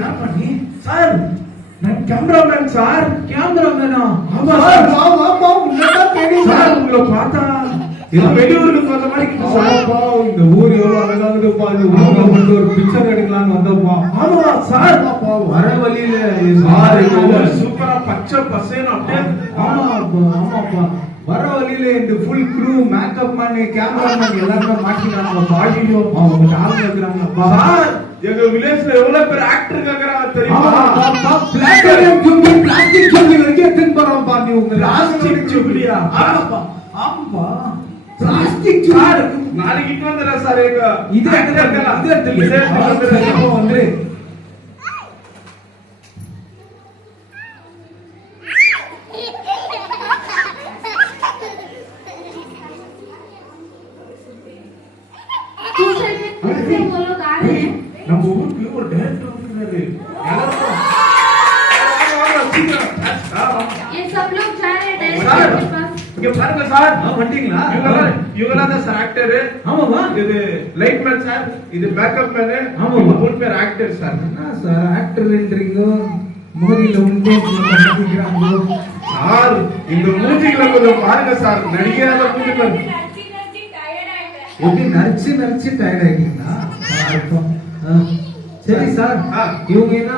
யார் பண்ணி சார்? நான் கேமராமேன் சார். கேமராமேனா? ஆமா சார். ஆமா உன்னதான் தெரியும் சார். உங்களை பார்த்தா இது வெளியூருக்கு வந்த மாதிரி இருக்கு சார். இந்த ஊர் எவ்வளவு அழகா இருக்குப்பா. இந்த ஊர்ல வந்து ஒரு பிக்சர் எடுக்கலாம்னு வந்தப்பா. ஆமா சார். வர வழியில சார் சூப்பரா பச்சை பசேன்னு அப்படியே. ஆமாப்பா வர வழியில இந்த full crew makeup man cameraman எல்லாரும் மாட்டிக்கிறாங்க. பாடியும் அவங்க ஆள் இருக்கிறாங்கப்பா. சார் எங்க வில்லேஜ்ல எவ்வளவு பேர் ஆக்டர் இருக்காங்க தெரியுமா? பிளாட்டினம் ஜூப்ளி பிளாஸ்டிக் ஜூப்ளி வரைக்கும் எடுத்துட்டு போறோம் பா. நீ உங்க பிளாஸ்டிக் ஜூப்ளியா? ஆமாப்பா பிளாஸ்டிக் ஜூப்ளி நாளைக்கு இட்டு வந்துறா சார். இது வந்து நம்ம ஊருக்கு ஒரு டைரக்டர் வந்துருக்காரு. இங்க பாருங்க சார். வந்தீங்களா? இவங்கலாம் தான் சார் ஆக்டர். ஆமாவா? இது லைட் மேன் சார். இது மேக்கப் மேன். ஆமா மூணு பேர் ஆக்டர் சார். என்ன சார் ஆக்டர்ன்றீங்க? மூவில உண்டே பண்ணிக்கிறாங்க சார். இந்த மூஞ்சிகளை கொஞ்சம் பாருங்க சார். நடிகராத மூஞ்சிகள் எப்படி நடிச்சு டயர்ட் ஆயிட்டீங்களா? சரி சார். இவங்க என்ன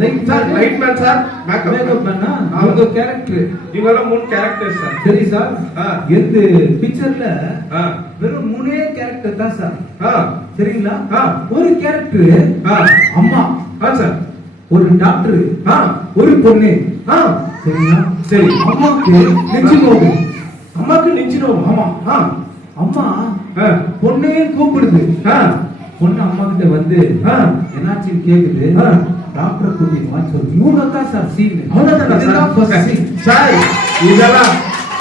light man sir, makeup man. அவங்க கேரக்டர் இவங்க மூணு கேரக்டர் சார். சரி சார். எந்த பிக்சர்ல வெறும் மூணே கேரக்டர் தான் சார். சரிங்களா? ஒரு கேரக்டர் அம்மா சார், ஒரு டாக்டர், ஒரு பொண்ணு. சரிங்களா? சரி. அம்மாக்கு நெஞ்சு நோவு. அம்மாக்கு நெஞ்சு நோவு. ஆமா. அம்மா பொண்ணே கூப்பிடுது. பொண்ணு அம்மா கிட்ட வந்து என்னாச்சுன்னு கேக்குது. டாக்டர் கூட்டிட்டு சொல்லு. இவ்வளவுதான் சார் சீன். சார் இதெல்லாம்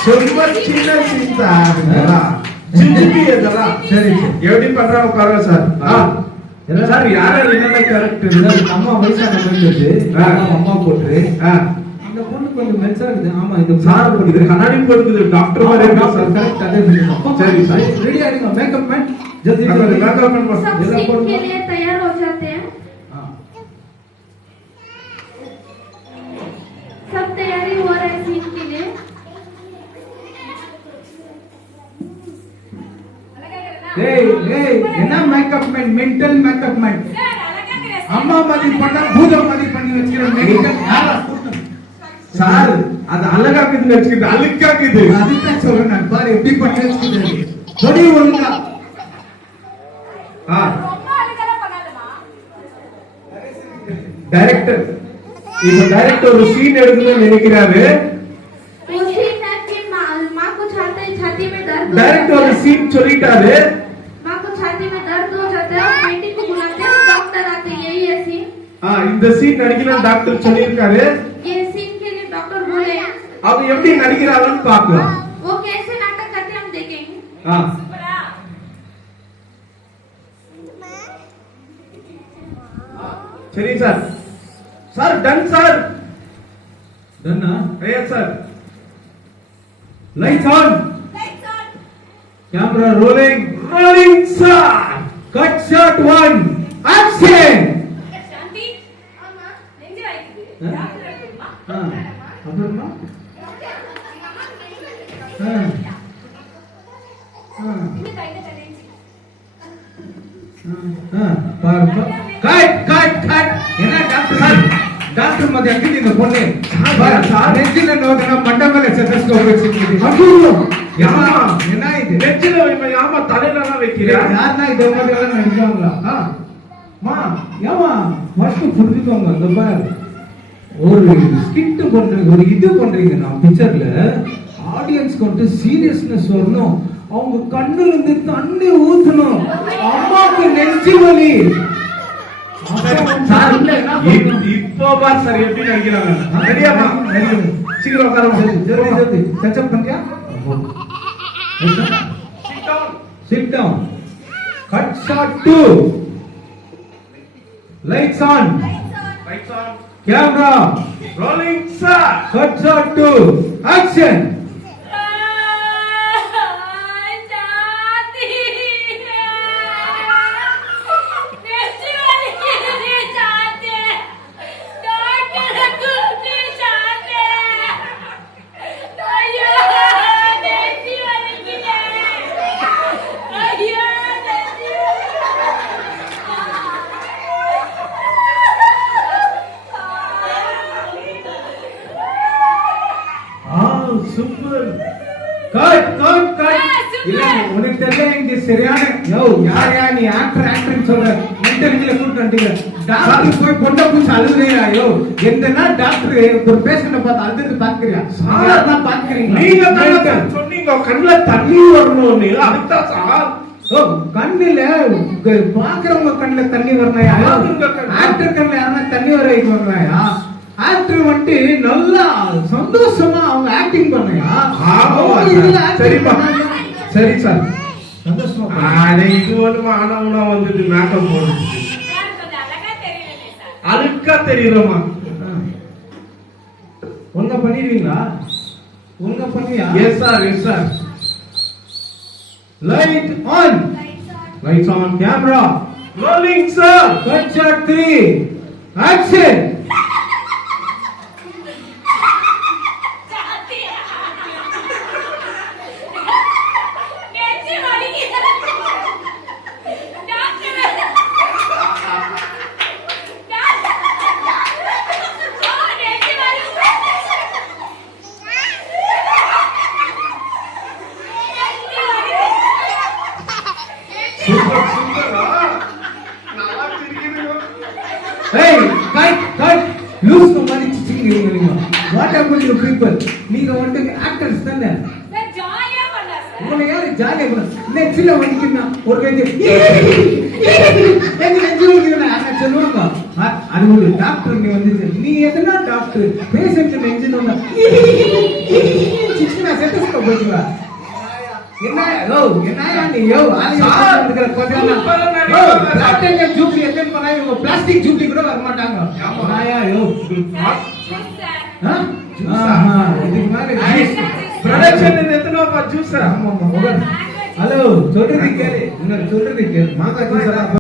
ரொம்ப சின்ன சீன் சார். இதெல்லாம் சரி எப்படி பண்றாங்க பாருங்க சார். சார் யாரும் என்னென்ன கேரக்டர் அம்மா வயசான அம்மா போட்டு இந்த பொண்ணு கொஞ்சம் மெச்சா இருக்குது. ஆமா இந்த சார் போடுது கண்ணாடி போடுது டாக்டர் மாதிரி இருக்கா சார். கரெக்ட் அதே சரி சார். ரெடி ஆயிடுங்க மேக்கப் மேன். जल्दी मेकअप मैन सब के लिए तैयार हो जाते हैं. सब तैयारी हो रहा है सीन के लिए. என்ன makeup man? Mental makeup man. அம்மா மாதிரி பண்ணா பூதம் மாதிரி பண்ணி வச்சிருக்கேன் சார். அது அழகாக்குதுன்னு வச்சுக்கிட்டு அழுக்காக்குது. அதுதான் சொல்றேன் நான். பாரு எப்படி பண்ணி வச்சிருக்கேன். தொடி ஒழுங்கா டைரக்டர். இப்போ டைரக்டர் ஒரு சீன் எடுக்கணும்னு நினைக்கிறாரு. டைரக்டர் ஒரு சீன் சொல்லிட்டாரு. இந்த சீன் நடிக்கணும் டாக்டர் சொல்லியிருக்காரு. அவங்க எப்படி நடிக்கிறாங்கன்னு பார்க்கலாம். சரி சார். Sir done sir. டன்னா? Right sir. Lights on. Camera rolling. Rolling sir. Cut shot 1 action. Shanthi ஆமா நெஞ்சு வைக்குது. அப்புறமா பாருங்க. Cut cut cut. என்ன டாக்டர் சார்? டாக்டர் மாதிரி அக்கிட்டு இந்த பொண்ணு நெஞ்சில நோக்கினா மண்டபல செட்டஸ்கோப் வச்சிருக்கு. ஐயோ யாமா என்ன இது? நெஞ்சில யாமா தலையில எல்லாம் வைக்கிறா? யாரா இந்த மாதிரி எல்லாம் நடிச்சாங்களா? மா யாமா ஃபர்ஸ்ட் புரிஞ்சுக்கோங்க. இந்த பாரு ஒரு ஸ்கிட் பண்றீங்க, ஒரு இது பண்றீங்க. நான் பிக்சர்ல ஆடியன்ஸ்க்கு வந்து சீரியஸ்னஸ் வரணும். அவங்க கண்ணுல இருந்து தண்ணி ஊத்தணும். அம்மாக்கு நெஞ்சு வலி. இப்போ பார் சார் எப்படி நடிக்கிறாங்க. ரெடியாமா? சீக்கிரம் உட்காருங்க. ஜல்தி ஜல்தி டச் அப் பண்ணியா? Sit down. Cut shot 2. Lights on. Lights on. Camera rolling sir. Cut shot 2 action. சரியான யாரையா நீ ஆக்டர் சொல்ற இன்டர்வியூல கூப்பிட்டு டாக்டர் போய் பொண்ணை பூச்சி அழுகுறியா? எந்தனா டாக்டர் ஒரு பேஷண்ட பார்த்து அழுது பாக்குறியா? சாதான் பாக்குறீங்க. நீங்க சொன்னீங்க கண்ணுல தண்ணி வரணும்னு, அதுதான் சார். கண்ணுல பாக்குறவங்க கண்ணுல தண்ணி வரணையா? ஆக்டர் கண்ணுல யாருன்னா தண்ணி வர வைக்கிறாயா? ஆக்டர் வந்துட்டு நல்லா சந்தோஷமா அவங்க ஆக்டிங் பண்ணையா? சரி சார், சந்தோஷமா இது ஒண்ணு ஆனவனா வந்துட்டு மேக்கப் போடுது அழுக்கா தெரியுறமா. ஒழுங்கா பண்ணிடுவீங்களா? ஒழுங்கா பண்ணியா? Yes sir, yes sir. Light on, lights on, camera rolling sir. Cut shot 3 action. Hey, cut. Lose the money teaching. What happened to people? நீங்க வந்து actors தானே. நான் ஜாலியா பண்ணா சார். உங்களை யாரு ஜாலியா பண்ணா? நெஞ்சில வலிக்குன்னா ஒரு கைது. எங்க நெஞ்சில வலிக்குன்னா அங்க சொல்லுவாங்க. அது ஒரு டாக்டர் நீ வந்து நீ எதனா டாக்டர் பேஷண்ட் நெஞ்சில வந்தா சின்ன செட்டஸ்கோப் போடுவா. என்னையா நீ ஆலியா கொஞ்சம் பிளாஸ்டிக் ஜூப்ளி எத்தனை பண்ணா இவங்க பிளாஸ்டிக் ஜூப்ளி கூட வர மாட்டாங்க. ஹலோ சொல்றது கேளு, சொல்றது கேளு. மாதா